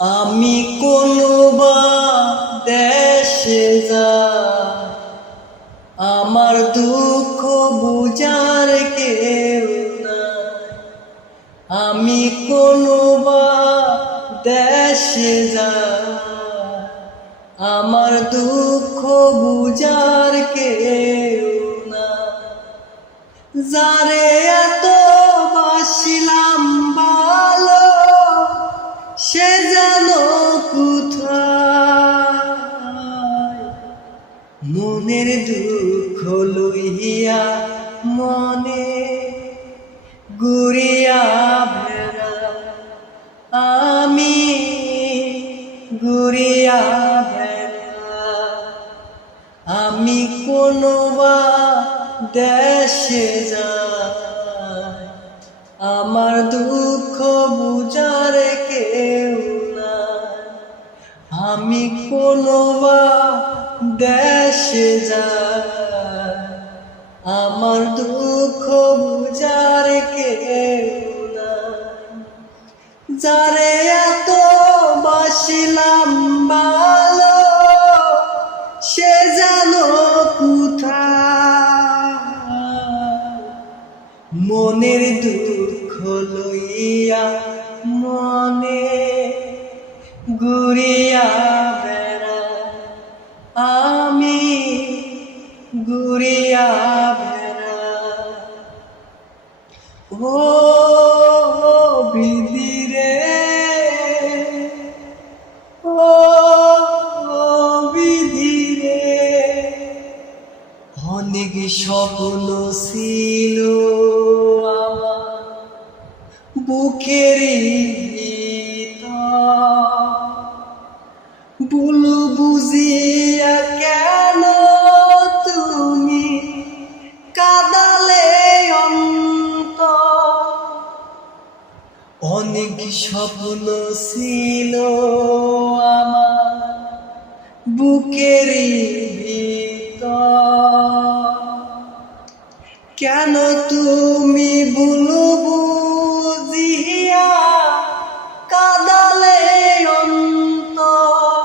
আমি কোনো বা দেশে যাই, আমার দুঃখ বুঝার কেউ নাই। আমি কোনো বা দেশে যাই, আমার দুঃখ বুঝার কেউ নাই। যারে এত বাসিলাম ভালো, সে যেন কোথায়। মনের দুঃখ লইয়া মনে ঘুরিয়া বেড়াই, আমি ঘুরিয়া বেড়াই। আমি কোনো বা দেশে যাই, আমার দুঃখ বুঝার কেউ নাই। আমি কোনো বা দেশে যাই, আমার দুঃখ বুঝার কেউ নাই। যারে এত বাসিলাম ভালো, সে যেন কোথায়। মনের দুঃখ লইয়া মনে ঘুরিয়া বেড়াই, আমি ঘুরিয়া বেড়াই। ও বিধিরে, ও বিধিরে, অনেক স্বপ্ন ছিল আমার বুকের ভিতর, ভুল বুঝিয়া কেন তুমি কাঁদালে অন্তর। অনেক স্বপ্ন ছিল আমার বুকের ভিতর, কেন তুমি ভুল বুঝিয়া কাঁদালে অন্তর।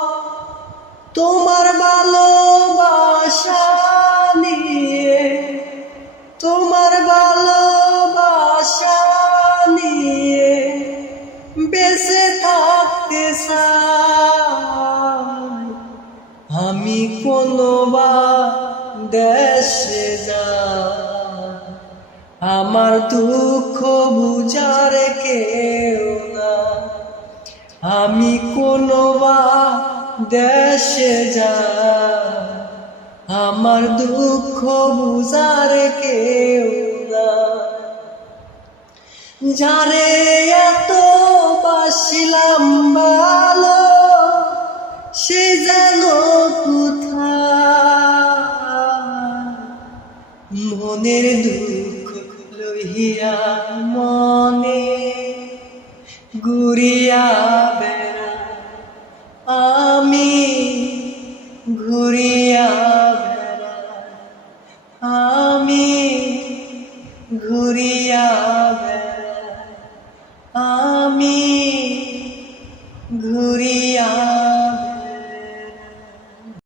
তোমার ভালোবাসা নিয়ে, তোমার ভালোবাসা নিয়ে বেঁচে থাকতে চাই। আমি কোনো বা দেশে যাই, আমার দুঃখ বুঝার কেউ নাই। আমি কোনো বা দেশে যাই, আমার দুঃখ বুঝার কেউ নাই। যারে এত বাসিলাম ভালো, সে যেন কোথায়। মনের দুঃখ লইয়া মনে ঘুরিয়া বেড়াই, আমি ঘুরিয়া